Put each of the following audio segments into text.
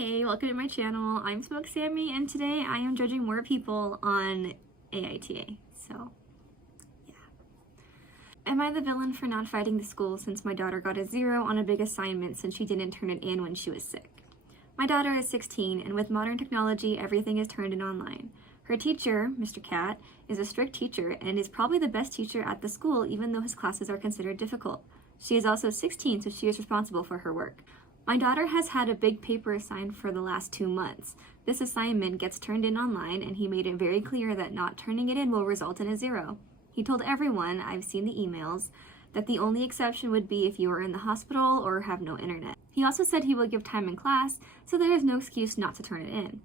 Hey, welcome to my channel. I'm Smoke Sammy, and today I am judging more people on Aita. So, yeah. Am I the villain for not fighting the school since my daughter got a 0 on a big assignment since she didn't turn it in when she was sick? My daughter is 16, and with modern technology, everything is turned in online. Her teacher, Mr. Cat, is a strict teacher and is probably the best teacher at the school, even though his classes are considered difficult. She is also 16, so she is responsible for her work. My daughter has had a big paper assigned for the last 2 months. This assignment gets turned in online, and he made it very clear that not turning it in will result in a 0. He told everyone, I've seen the emails, that the only exception would be if you are in the hospital or have no internet. He also said he will give time in class, so there is no excuse not to turn it in.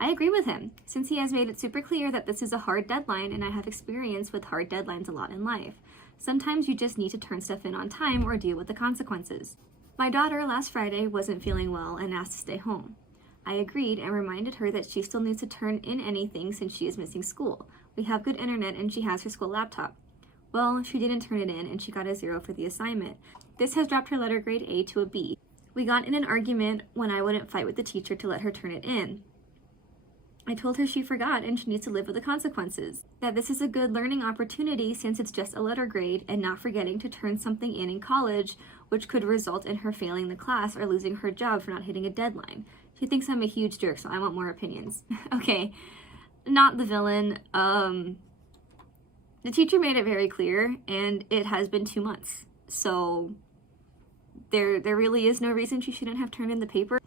I agree with him, since he has made it super clear that this is a hard deadline, and I have experience with hard deadlines a lot in life. Sometimes you just need to turn stuff in on time or deal with the consequences. My daughter last Friday wasn't feeling well and asked to stay home. I agreed and reminded her that she still needs to turn in anything since she is missing school. We have good internet and she has her school laptop. Well, she didn't turn it in and she got a 0 for the assignment. This has dropped her letter grade A to a B. We got in an argument when I wouldn't fight with the teacher to let her turn it in. I told her she forgot and she needs to live with the consequences. That this is a good learning opportunity since it's just a letter grade and not forgetting to turn something in college, which could result in her failing the class or losing her job for not hitting a deadline. She thinks I'm a huge jerk, so I want more opinions. Okay, not the villain. The teacher made it very clear, and it has been 2 months. So there really is no reason she shouldn't have turned in the paper.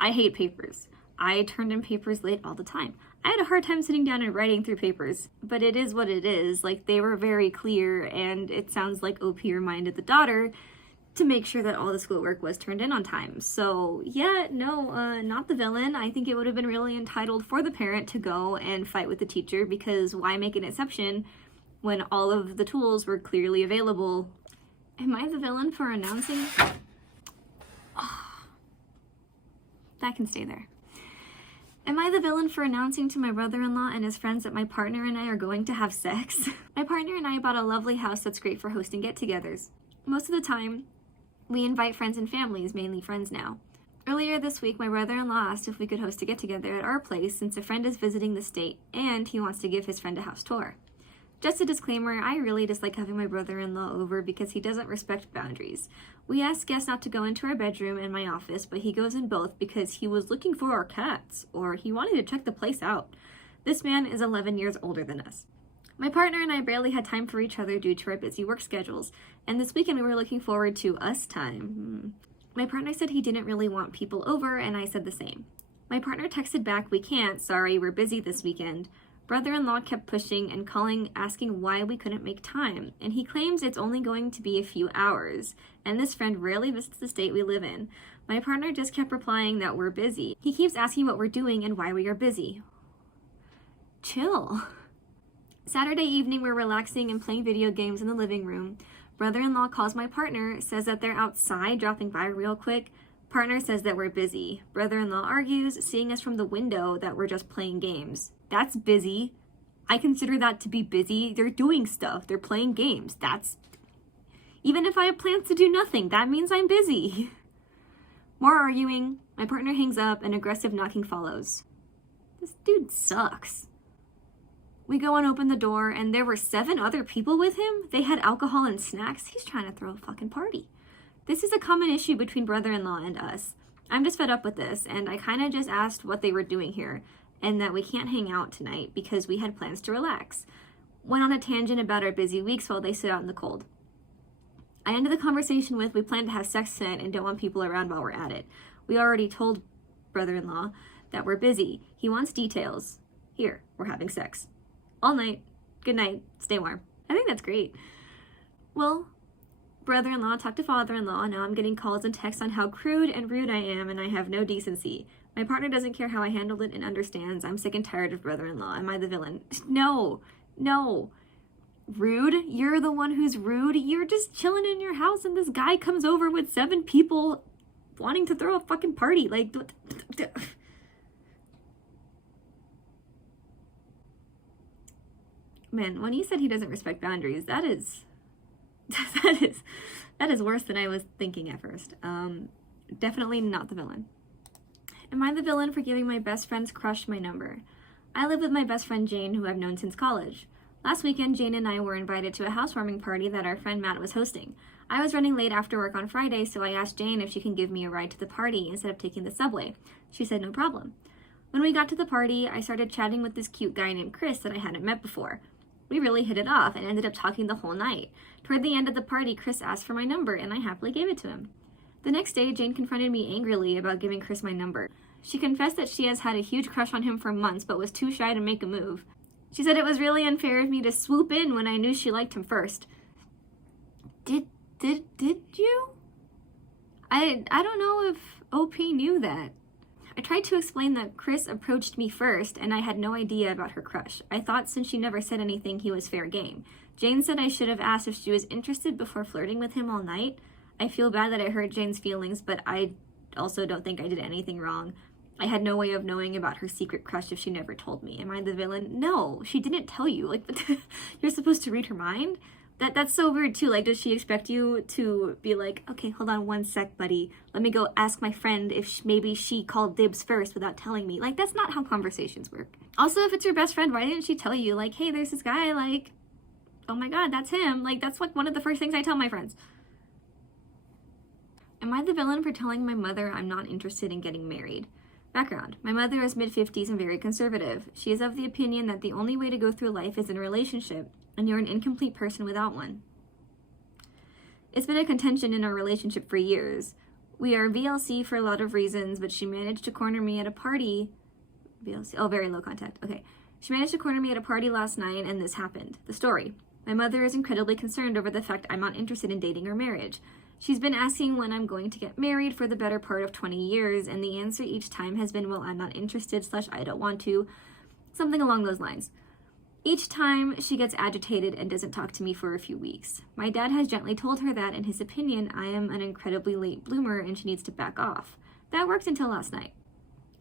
I hate papers. I turned in papers late all the time. I had a hard time sitting down and writing through papers, but it is what it is. Like, they were very clear, and it sounds like OP reminded the daughter to make sure that all the schoolwork was turned in on time. So yeah, no, not the villain. I think it would have been really entitled for the parent to go and fight with the teacher, because why make an exception when all of the tools were clearly available? Am I the villain for announcing? Oh, that can stay there. Am I the villain for announcing to my brother-in-law and his friends that my partner and I are going to have sex? My partner and I bought a lovely house that's great for hosting get-togethers. Most of the time, we invite friends and families, mainly friends now. Earlier this week, my brother-in-law asked if we could host a get-together at our place since a friend is visiting the state and he wants to give his friend a house tour. Just a disclaimer, I really dislike having my brother-in-law over because he doesn't respect boundaries. We asked guests not to go into our bedroom and my office, but he goes in both because he was looking for our cats, or he wanted to check the place out. This man is 11 years older than us. My partner and I barely had time for each other due to our busy work schedules, and this weekend we were looking forward to us time. My partner said he didn't really want people over, and I said the same. My partner texted back, "We can't, sorry, we're busy this weekend." Brother-in-law kept pushing and calling, asking why we couldn't make time, and he claims it's only going to be a few hours, and this friend rarely visits the state we live in. My partner just kept replying that we're busy. He keeps asking what we're doing and why we are busy. Chill. Saturday evening, we're relaxing and playing video games in the living room. Brother-in-law calls my partner, says that they're outside dropping by real quick. Partner says that we're busy. Brother-in-law argues, seeing us from the window, that we're just playing games. That's busy. I consider that to be busy. They're doing stuff. They're playing games. Even if I have plans to do nothing, that means I'm busy. More arguing. My partner hangs up and aggressive knocking follows. This dude sucks. We go and open the door and there were 7 other people with him. They had alcohol and snacks. He's trying to throw a fucking party. This is a common issue between brother-in-law and us. I'm just fed up with this, and I kind of just asked what they were doing here, and that we can't hang out tonight because we had plans to relax. Went on a tangent about our busy weeks while they sit out in the cold. I ended the conversation with, we plan to have sex tonight and don't want people around while we're at it. We already told brother-in-law that we're busy. He wants details. Here, we're having sex. All night. Good night. Stay warm. I think that's great. Well, brother-in-law talked to father-in-law. Now I'm getting calls and texts on how crude and rude I am and I have no decency. My partner doesn't care how I handled it and understands. I'm sick and tired of brother-in-law. Am I the villain? No. Rude? You're the one who's rude? You're just chilling in your house and this guy comes over with 7 people wanting to throw a fucking party. Like, man, when he said he doesn't respect boundaries, that is worse than I was thinking at first. Definitely not the villain. Am I the villain for giving my best friend's crush my number? I live with my best friend Jane, who I've known since college. Last weekend, Jane and I were invited to a housewarming party that our friend Matt was hosting. I was running late after work on Friday, so I asked Jane if she can give me a ride to the party instead of taking the subway. She said no problem. When we got to the party, I started chatting with this cute guy named Chris that I hadn't met before. We really hit it off and ended up talking the whole night. Toward the end of the party, Chris asked for my number, and I happily gave it to him. The next day, Jane confronted me angrily about giving Chris my number. She confessed that she has had a huge crush on him for months, but was too shy to make a move. She said it was really unfair of me to swoop in when I knew she liked him first. Did you? I don't know if OP knew that. I tried to explain that Chris approached me first and I had no idea about her crush. I thought since she never said anything, he was fair game. Jane said I should have asked if she was interested before flirting with him all night. I feel bad that I hurt Jane's feelings, but I also don't think I did anything wrong. I had no way of knowing about her secret crush if she never told me. Am I the villain? No, she didn't tell you. Like, you're supposed to read her mind? That's so weird too. Like, does she expect you to be like, okay, hold on one sec, buddy. Let me go ask my friend if maybe she called dibs first without telling me. Like, that's not how conversations work. Also, if it's your best friend, why didn't she tell you? Like, hey, there's this guy, like, oh my god, that's him. Like, that's like one of the first things I tell my friends. Am I the villain for telling my mother I'm not interested in getting married? Background. My mother is mid-50s and very conservative. She is of the opinion that the only way to go through life is in a relationship, and you're an incomplete person without one. It's been a contention in our relationship for years. We are VLC for a lot of reasons, but she managed to corner me at a party. VLC, oh, very low contact. Okay. She managed to corner me at a party last night, and this happened. The story. My mother is incredibly concerned over the fact I'm not interested in dating or marriage. She's been asking when I'm going to get married for the better part of 20 years, and the answer each time has been, well, I'm not interested / I don't want to, something along those lines. Each time, she gets agitated and doesn't talk to me for a few weeks. My dad has gently told her that, in his opinion, I am an incredibly late bloomer and she needs to back off. That worked until last night.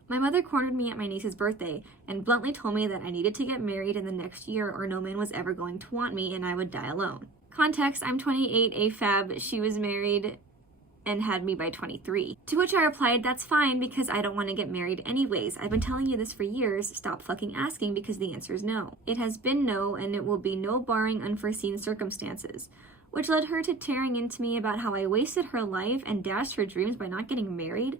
My mother cornered me at my niece's birthday and bluntly told me that I needed to get married in the next year or no man was ever going to want me and I would die alone. Context, I'm 28, AFAB, she was married and had me by 23. To which I replied, that's fine because I don't want to get married anyways. I've been telling you this for years. Stop fucking asking because the answer is no. It has been no and it will be no barring unforeseen circumstances. Which led her to tearing into me about how I wasted her life and dashed her dreams by not getting married.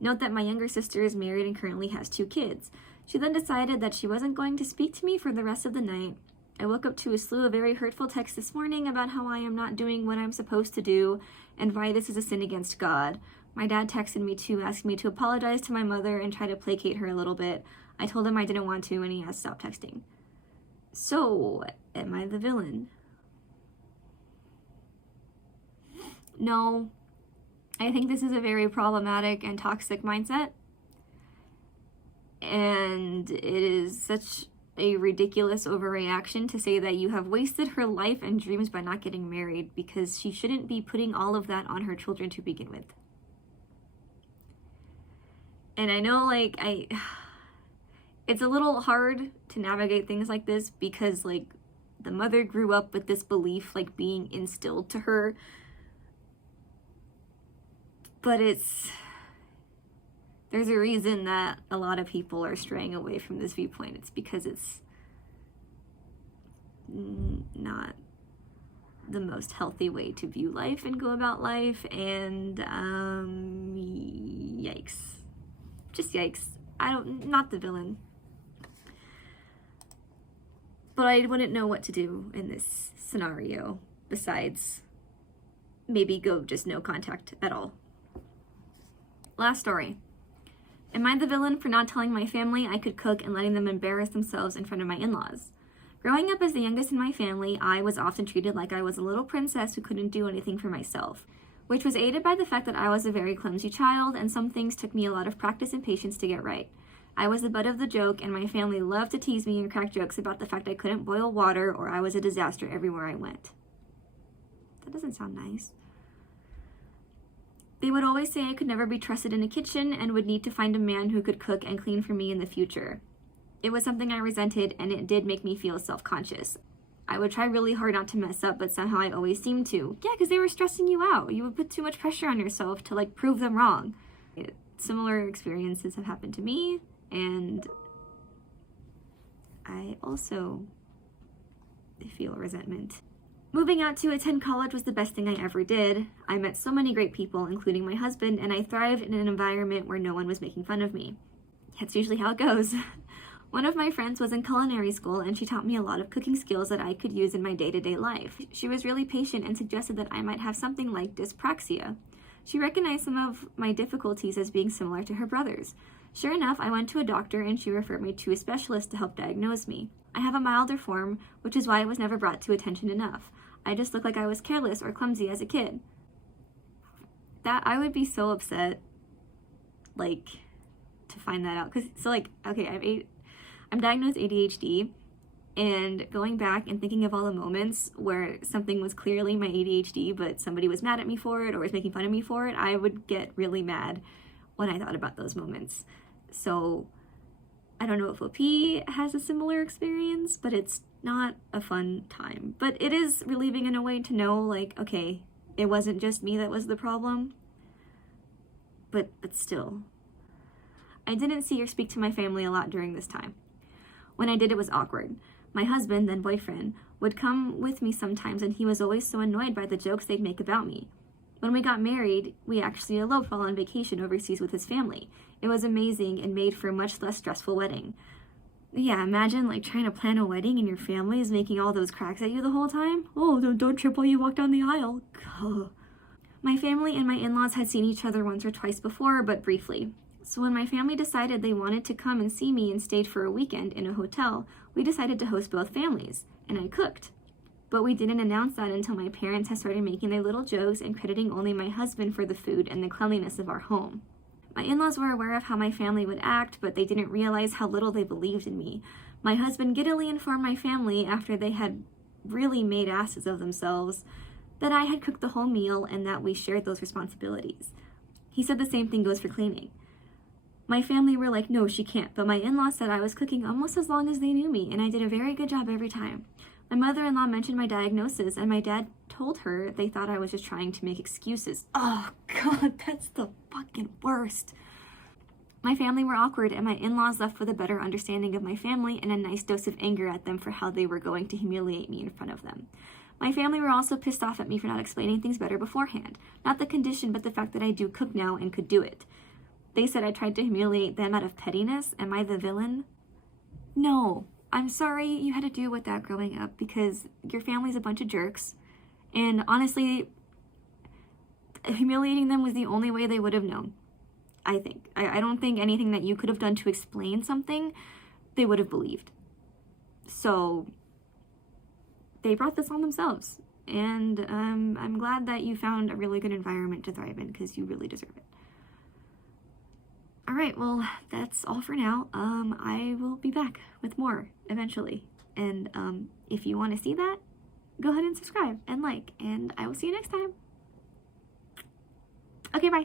Note that my younger sister is married and currently has 2 kids. She then decided that she wasn't going to speak to me for the rest of the night. I woke up to a slew of very hurtful texts this morning about how I am not doing what I'm supposed to do and why this is a sin against God. My dad texted me too, asking me to apologize to my mother and try to placate her a little bit. I told him I didn't want to and he has stopped texting. So, am I the villain? No. I think this is a very problematic and toxic mindset. And it is such a ridiculous overreaction to say that you have wasted her life and dreams by not getting married because she shouldn't be putting all of that on her children to begin with. And I know, like, it's a little hard to navigate things like this because, like, the mother grew up with this belief, like, being instilled to her. But there's a reason that a lot of people are straying away from this viewpoint. It's because it's not the most healthy way to view life and go about life, and yikes. Just yikes. Not the villain. But I wouldn't know what to do in this scenario besides maybe go just no contact at all. Last story. Am I the villain for not telling my family I could cook and letting them embarrass themselves in front of my in-laws? Growing up as the youngest in my family, I was often treated like I was a little princess who couldn't do anything for myself, which was aided by the fact that I was a very clumsy child and some things took me a lot of practice and patience to get right. I was the butt of the joke and my family loved to tease me and crack jokes about the fact I couldn't boil water or I was a disaster everywhere I went. That doesn't sound nice. They would always say I could never be trusted in a kitchen and would need to find a man who could cook and clean for me in the future. It was something I resented and it did make me feel self-conscious. I would try really hard not to mess up, but somehow I always seemed to. Yeah, because they were stressing you out. You would put too much pressure on yourself to, like, prove them wrong. similar experiences have happened to me, and I also feel resentment. Moving out to attend college was the best thing I ever did. I met so many great people, including my husband, and I thrived in an environment where no one was making fun of me. That's usually how it goes. One of my friends was in culinary school, and she taught me a lot of cooking skills that I could use in my day-to-day life. She was really patient and suggested that I might have something like dyspraxia. She recognized some of my difficulties as being similar to her brother's. Sure enough, I went to a doctor and she referred me to a specialist to help diagnose me. I have a milder form, which is why it was never brought to attention enough. I just look like I was careless or clumsy as a kid. That I would be so upset, like, to find that out. Cause so like, okay, I'm diagnosed ADHD, and going back and thinking of all the moments where something was clearly my ADHD, but somebody was mad at me for it or was making fun of me for it, I would get really mad when I thought about those moments. So I don't know if OP has a similar experience, but it's not a fun time. But it is relieving in a way to know, like, okay, it wasn't just me that was the problem, but still. I didn't see or speak to my family a lot during this time. When I did, it was awkward. My husband, then boyfriend, would come with me sometimes, and he was always so annoyed by the jokes they'd make about me. When we got married, we actually eloped while on vacation overseas with his family. It was amazing and made for a much less stressful wedding. Yeah, imagine like trying to plan a wedding and your family is making all those cracks at you the whole time. Oh, don't trip while you walk down the aisle. Ugh. My family and my in-laws had seen each other once or twice before, but briefly. So when my family decided they wanted to come and see me and stayed for a weekend in a hotel, we decided to host both families, and I cooked. But we didn't announce that until my parents had started making their little jokes and crediting only my husband for the food and the cleanliness of our home. My in-laws were aware of how my family would act, but they didn't realize how little they believed in me. My husband giddily informed my family, after they had really made asses of themselves, that I had cooked the whole meal and that we shared those responsibilities. He said the same thing goes for cleaning. My family were like, no, she can't, but my in-laws said I was cooking almost as long as they knew me, and I did a very good job every time. My mother-in-law mentioned my diagnosis, and my dad told her they thought I was just trying to make excuses. Oh, God, that's the fucking worst. My family were awkward, and my in-laws left with a better understanding of my family and a nice dose of anger at them for how they were going to humiliate me in front of them. My family were also pissed off at me for not explaining things better beforehand. Not the condition, but the fact that I do cook now and could do it. They said I tried to humiliate them out of pettiness. Am I the villain? No. I'm sorry you had to deal with that growing up because your family's a bunch of jerks. And honestly, humiliating them was the only way they would have known, I think. I don't think anything that you could have done to explain something, they would have believed. So they brought this on themselves. And I'm glad that you found a really good environment to thrive in because you really deserve it. All right, well, that's all for now. I will be back with more eventually. And if you want to see that, go ahead and subscribe and like, and I will see you next time. Okay, bye.